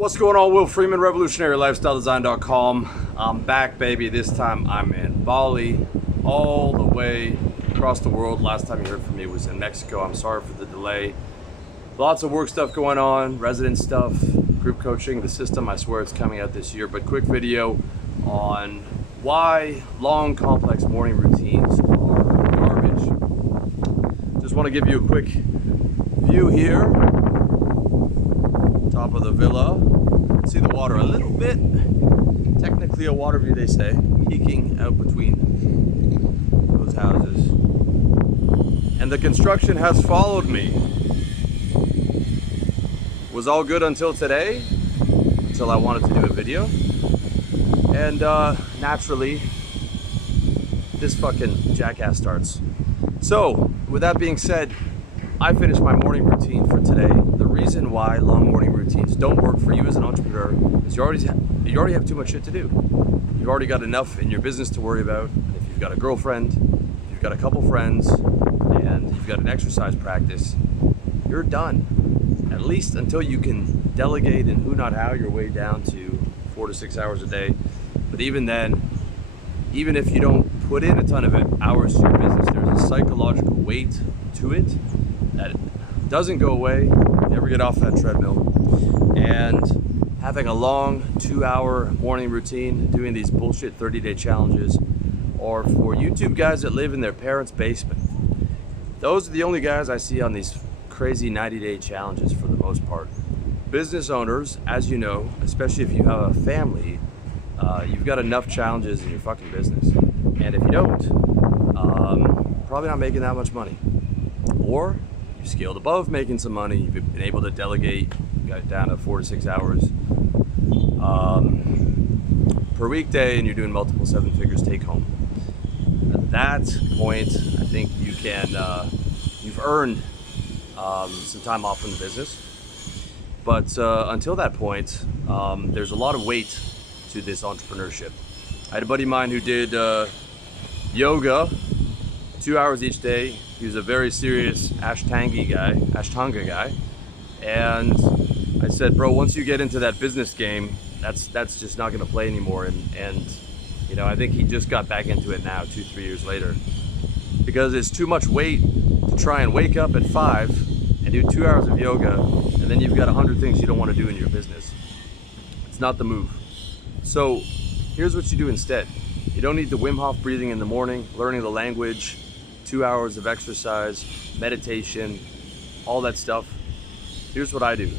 What's going on? Will Freeman, revolutionarylifestyledesign.com. I'm back, baby. This time I'm in Bali, all the way across the world. Last time you heard from me was in Mexico. I'm sorry for the delay. Lots of work stuff going on, resident stuff, group coaching, the system. I swear it's coming out this year, but quick video on why long, complex morning routines are garbage. Just want to give you a quick view here. Top of the villa. See the water a little bit. Technically a water view, they say, peeking out between those houses. And the construction has followed me. Was all good until today, until I wanted to do a video. And naturally, this fucking jackass starts. So, with that being said, I finished my morning routine for today. The reason why long morning routines don't work for you as an entrepreneur is you already have too much shit to do. You've already got enough in your business to worry about. If you've got a girlfriend, if you've got a couple friends, and you've got an exercise practice, you're done. At least until you can delegate and who not how your way down to 4 to 6 hours a day. But even then, even if you don't put in a ton of hours to your business, there's a psychological weight to it that doesn't go away. Never get off that treadmill. And having a long 2-hour morning routine, doing these bullshit 30-day challenges, or for YouTube guys that live in their parents' basement, those are the only guys I see on these crazy 90-day challenges for the most part. Business owners, as you know, especially if you have a family, you've got enough challenges in your fucking business. And if you don't, probably not making that much money. Or you've scaled above making some money, you've been able to delegate, got it down to 4 to 6 hours per weekday, and you're doing multiple 7 figures take home. At that point, I think you can, you've earned some time off from the business. But until that point, there's a lot of weight to this entrepreneurship. I had a buddy of mine who did yoga 2 hours each day. He was a very serious Ashtanga guy. And I said, bro, once you get into that business game, that's just not gonna play anymore. And you know, I think he just got back into it now, 2-3 years later. Because it's too much weight to try and wake up at 5 and do 2 hours of yoga, and then you've got 100 things you don't want to do in your business. It's not the move. So here's what you do instead. You don't need the Wim Hof breathing in the morning, learning the language, 2 hours of exercise, meditation, all that stuff. Here's what I do.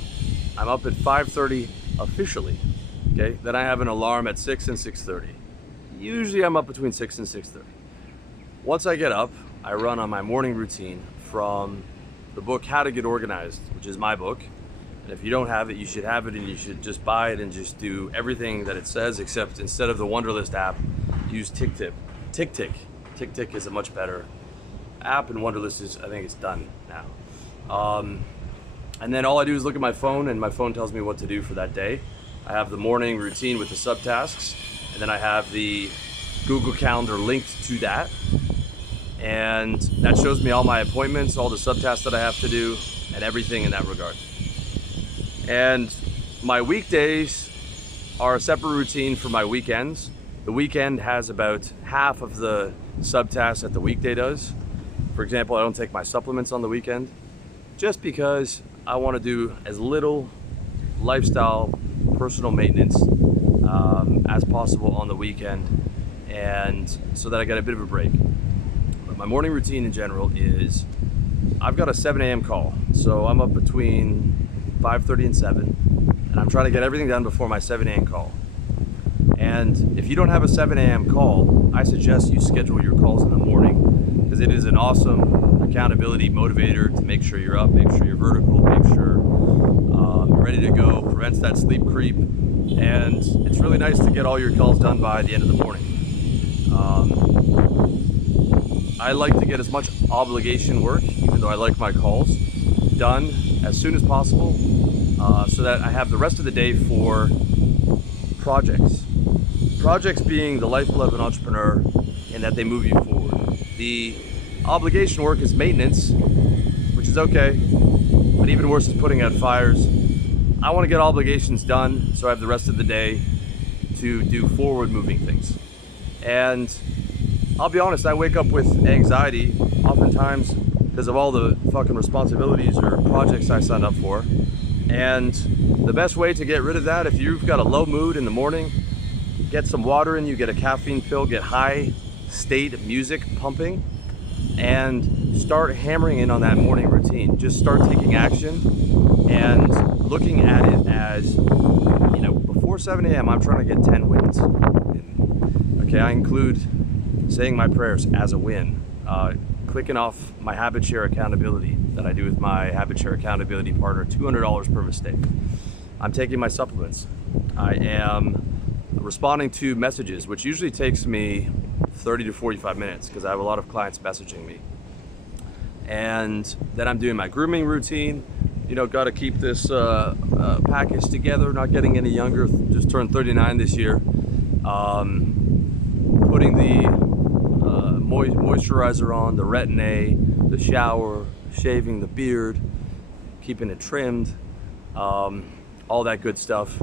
I'm up at 5:30 officially, okay? Then I have an alarm at 6 and 6:30. Usually I'm up between 6 and 6:30. Once I get up, I run on my morning routine from the book How to Get Organized, which is my book. And if you don't have it, you should have it, and you should just buy it and just do everything that it says, except instead of the Wunderlist app, use TickTick. TickTick is a much better app, and Wunderlist is, I think it's done now. And then all I do is look at my phone, and my phone tells me what to do for that day. I have the morning routine with the subtasks, and then I have the Google Calendar linked to that. And that shows me all my appointments, all the subtasks that I have to do, and everything in that regard. And my weekdays are a separate routine for my weekends. The weekend has about half of the subtasks that the weekday does. For example, I don't take my supplements on the weekend, just because I want to do as little lifestyle, personal maintenance as possible on the weekend, and so that I get a bit of a break. But my morning routine in general is, I've got a 7 a.m. call, so I'm up between 5:30 and 7, and I'm trying to get everything done before my 7 a.m. call. And if you don't have a 7 a.m. call, I suggest you schedule your calls in the morning, because it is an awesome accountability motivator to make sure you're up, make sure you're vertical, make sure you're ready to go, prevents that sleep creep, and it's really nice to get all your calls done by the end of the morning. I like to get as much obligation work, even though I like my calls, done as soon as possible, so that I have the rest of the day for projects. Projects being the lifeblood of an entrepreneur, in that they move you forward. The obligation work is maintenance, which is okay, but even worse is putting out fires. I want to get obligations done so I have the rest of the day to do forward moving things. And I'll be honest, I wake up with anxiety oftentimes because of all the fucking responsibilities or projects I signed up for. And the best way to get rid of that, if you've got a low mood in the morning, get some water in you, get a caffeine pill, get high state music pumping, and start hammering in on that morning routine. Just start taking action and looking at it as, before 7 a.m. I'm trying to get 10 wins. Okay, I include saying my prayers as a win, clicking off my habit share accountability that I do with my habit share accountability partner, $200 per mistake. I'm taking my supplements. I am responding to messages, which usually takes me 30 to 45 minutes because I have a lot of clients messaging me. And then I'm doing my grooming routine. Got to keep this package together, not getting any younger, just turned 39 this year. Putting the moisturizer on, the Retin-A, the shower, shaving the beard, keeping it trimmed, all that good stuff.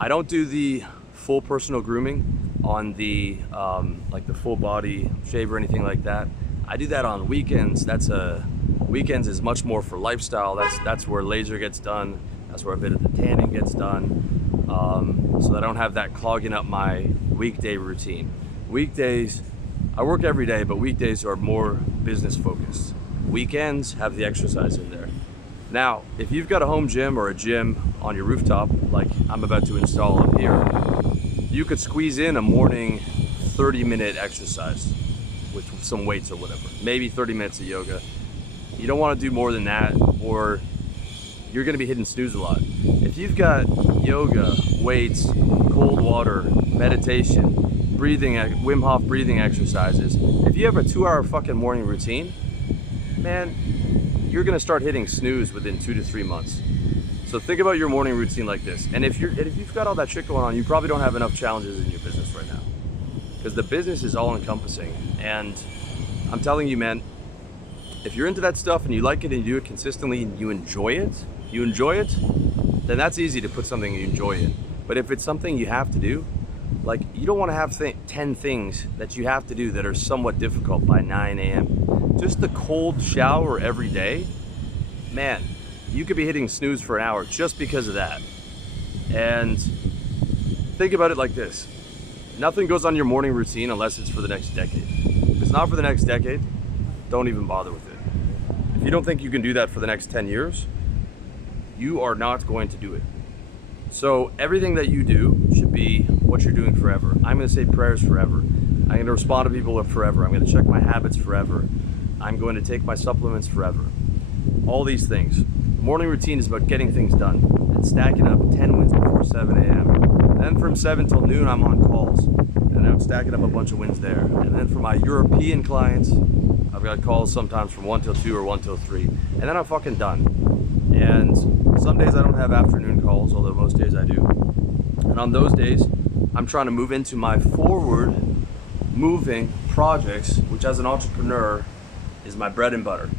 I don't do the full personal grooming on the like the full body shave or anything like that. I do that on weekends. Weekends is much more for lifestyle. That's where laser gets done. That's where a bit of the tanning gets done. So that I don't have that clogging up my weekday routine. Weekdays, I work every day, but weekdays are more business focused. Weekends have the exercise in there. Now, if you've got a home gym or a gym on your rooftop, like I'm about to install up here, you could squeeze in a morning 30-minute exercise with some weights or whatever. Maybe 30 minutes of yoga. You don't want to do more than that, or you're going to be hitting snooze a lot. If you've got yoga, weights, cold water, meditation, breathing, Wim Hof breathing exercises, if you have a 2-hour fucking morning routine, man, you're going to start hitting snooze within 2 to 3 months. So think about your morning routine like this. And if you've got all that shit going on, you probably don't have enough challenges in your business right now, because the business is all encompassing. And I'm telling you, man, if you're into that stuff and you like it and you do it consistently and you enjoy it, then that's easy to put something you enjoy in. But if it's something you have to do, like, you don't want to have 10 things that you have to do that are somewhat difficult by 9 a.m. Just the cold shower every day, man, you could be hitting snooze for an hour just because of that. And think about it like this. Nothing goes on your morning routine unless it's for the next decade. If it's not for the next decade, don't even bother with it. If you don't think you can do that for the next 10 years, you are not going to do it. So everything that you do should be what you're doing forever. I'm going to say prayers forever. I'm going to respond to people forever. I'm going to check my habits forever. I'm going to take my supplements forever. All these things. The morning routine is about getting things done and stacking up 10 wins before 7 a.m. Then from 7 till noon, I'm on calls. And I'm stacking up a bunch of wins there. And then for my European clients, I've got calls sometimes from 1 till 2 or 1 till 3. And then I'm fucking done. And some days I don't have afternoon calls, although most days I do. And on those days, I'm trying to move into my forward moving projects, which as an entrepreneur is my bread and butter.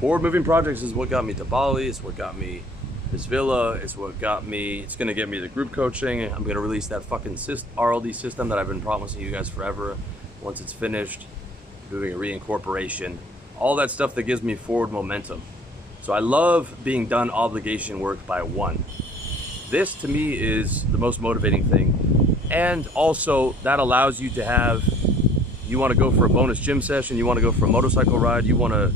Forward moving projects is what got me to Bali. It's what got me this villa. It's going to get me the group coaching. I'm going to release that fucking RLD system that I've been promising you guys forever. Once it's finished, doing a reincorporation, all that stuff that gives me forward momentum. So I love being done obligation work by one. This to me is the most motivating thing. And also that allows you to have, you want to go for a bonus gym session, you want to go for a motorcycle ride, you want to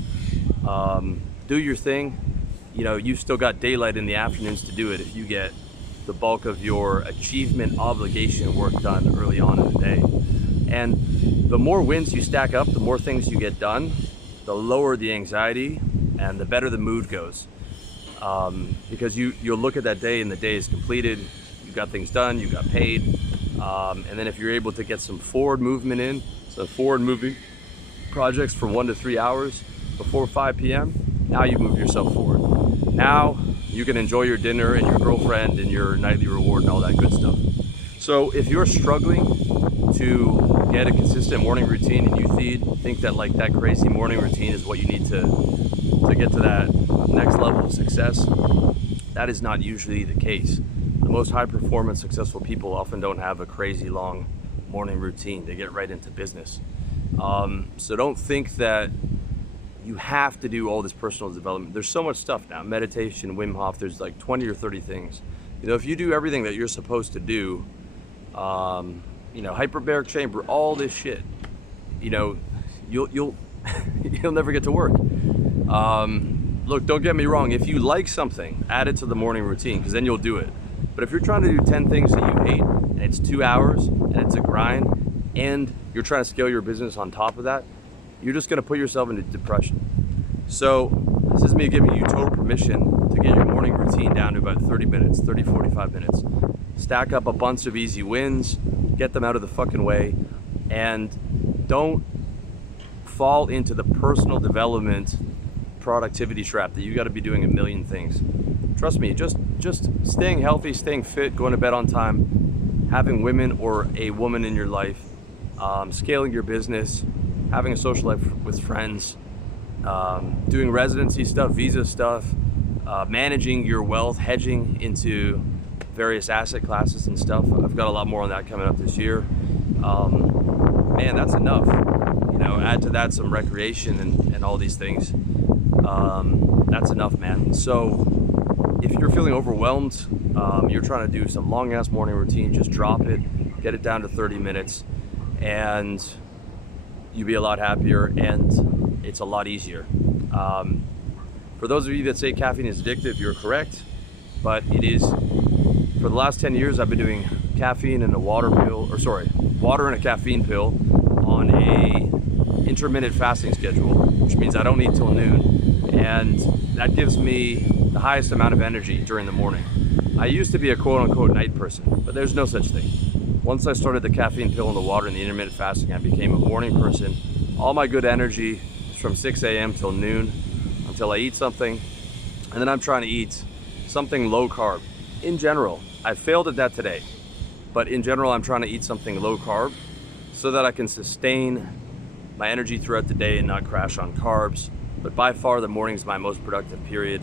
do your thing, you've still got daylight in the afternoons to do it if you get the bulk of your achievement obligation work done early on in the day. And the more wins you stack up, the more things you get done, the lower the anxiety and the better the mood goes. Because you'll look at that day and the day is completed, you got things done, you got paid. And then if you're able to get some forward movement in, so forward moving projects from 1 to 3 hours before 5 p.m., now you move yourself forward. Now you can enjoy your dinner and your girlfriend and your nightly reward and all that good stuff. So if you're struggling to get a consistent morning routine and you think that like that crazy morning routine is what you need to get to that next level of success, that is not usually the case. The most high performance successful people often don't have a crazy long morning routine. They get right into business. So don't think that you have to do all this personal development. There's so much stuff now, meditation, Wim Hof, there's like 20 or 30 things. You know, if you do everything that you're supposed to do, you know, hyperbaric chamber, all this shit, you know, you'll you'll never get to work. Look, don't get me wrong, if you like something, add it to the morning routine, because then you'll do it. But if you're trying to do 10 things that you hate, and it's 2 hours, and it's a grind, and you're trying to scale your business on top of that, you're just gonna put yourself into depression. So this is me giving you total permission to get your morning routine down to about 30 minutes, 30, 45 minutes. Stack up a bunch of easy wins, get them out of the fucking way, and don't fall into the personal development productivity trap that you got to be doing a million things. Trust me, just staying healthy, staying fit, going to bed on time, having women or a woman in your life, scaling your business, having a social life with friends, doing residency stuff, visa stuff, managing your wealth, hedging into various asset classes and stuff. I've got a lot more on that coming up this year. Man, that's enough. You know, add to that some recreation and all these things. That's enough, man. So if you're feeling overwhelmed, you're trying to do some long ass morning routine, just drop it, get it down to 30 minutes, and you'll be a lot happier and it's a lot easier. For those of you that say caffeine is addictive, you're correct, but it is. For the last 10 years, I've been doing caffeine and a water pill, or sorry, water and a caffeine pill on a intermittent fasting schedule, which means I don't eat till noon. And that gives me the highest amount of energy during the morning. I used to be a quote unquote night person, but there's no such thing. Once I started the caffeine pill and the water and the intermittent fasting, I became a morning person. All my good energy is from 6 a.m. till noon until I eat something. And then I'm trying to eat something low carb. In general, I failed at that today, but in general, I'm trying to eat something low carb so that I can sustain my energy throughout the day and not crash on carbs. But by far, the morning is my most productive period.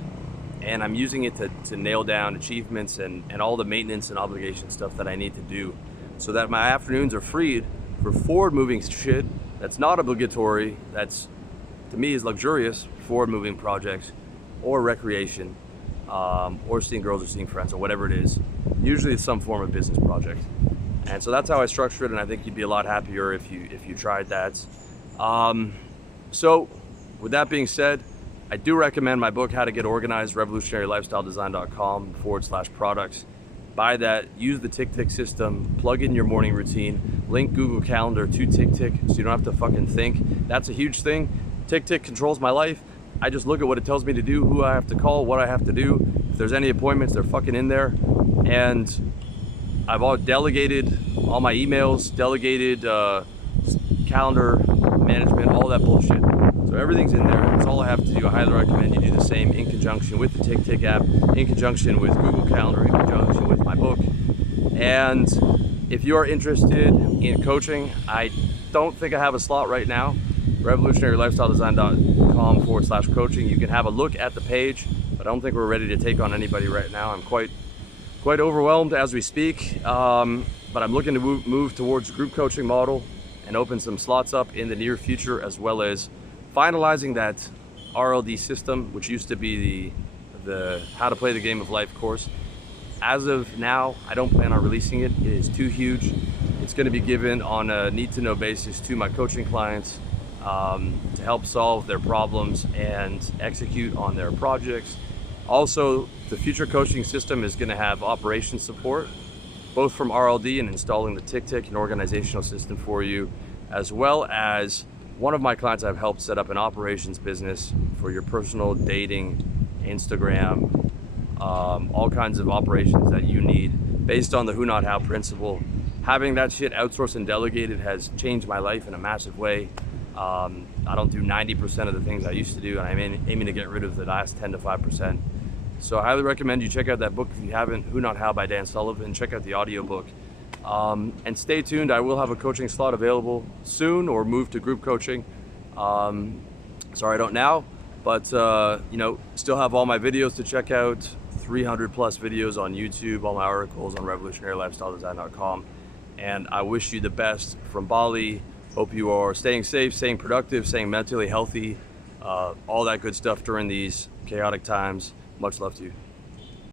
And I'm using it to nail down achievements and all the maintenance and obligation stuff that I need to do so that my afternoons are freed for forward-moving shit that's not obligatory, that's, to me, is luxurious, forward-moving projects or recreation. Or seeing girls or seeing friends or whatever it is. Usually it's some form of business project. And so that's how I structure it, and I think you'd be a lot happier if you tried that. So with that being said, I do recommend my book, How to Get Organized, revolutionarylifestyledesign.com/products. Buy that, use the Tick system, plug in your morning routine, link Google Calendar to Tick so you don't have to fucking think. That's a huge thing. Tick controls my life. I just look at what it tells me to do, who I have to call, what I have to do. If there's any appointments, they're fucking in there. And I've all delegated all my emails, delegated calendar management, all that bullshit. So everything's in there. That's all I have to do. I highly recommend you do the same in conjunction with the Tick app, in conjunction with Google Calendar, in conjunction with my book. And if you are interested in coaching, I don't think I have a slot right now. revolutionarylifestyledesign.com/coaching. You can have a look at the page, but I don't think we're ready to take on anybody right now. I'm quite overwhelmed as we speak, but I'm looking to move towards a group coaching model and open some slots up in the near future, as well as finalizing that RLD system, which used to be the How to Play the Game of Life course. As of now, I don't plan on releasing it. It is too huge. It's going to be given on a need-to-know basis to my coaching clients, to help solve their problems and execute on their projects. Also, the future coaching system is going to have operations support, both from RLD and installing the Tick and organizational system for you, as well as one of my clients I've helped set up an operations business for your personal dating, Instagram, all kinds of operations that you need based on the who not how principle. Having that shit outsourced and delegated has changed my life in a massive way. I don't do 90% of the things I used to do, and I'm aiming to get rid of the last 10 to 5%. So I highly recommend you check out that book if you haven't, Who Not How by Dan Sullivan. Check out the audiobook. And stay tuned, I will have a coaching slot available soon, or move to group coaching. Sorry I don't now, but you know, still have all my videos to check out 300 plus videos on YouTube, all my articles on revolutionarylifestyledesign.com. And I wish you the best from Bali. Hope you are staying safe, staying productive, staying mentally healthy, all that good stuff during these chaotic times. Much love to you.